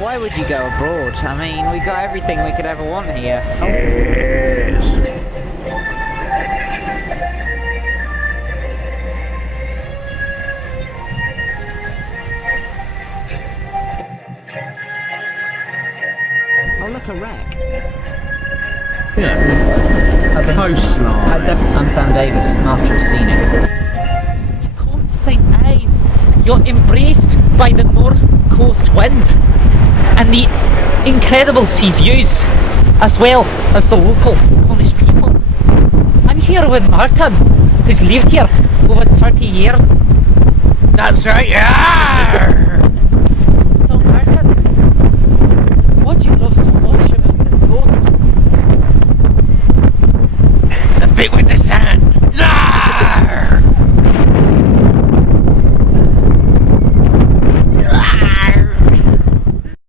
Why would you go abroad? I mean, we got everything we could ever want here. Oh, look, a wreck. Yeah. Coastline. I'm St Ives, Master of Scenic. You come to St Ives, you're embraced by the north coast wind and the incredible sea views, as well as the local Cornish people. I'm here with Martin, who's lived here over 30 years. That's right, yeah!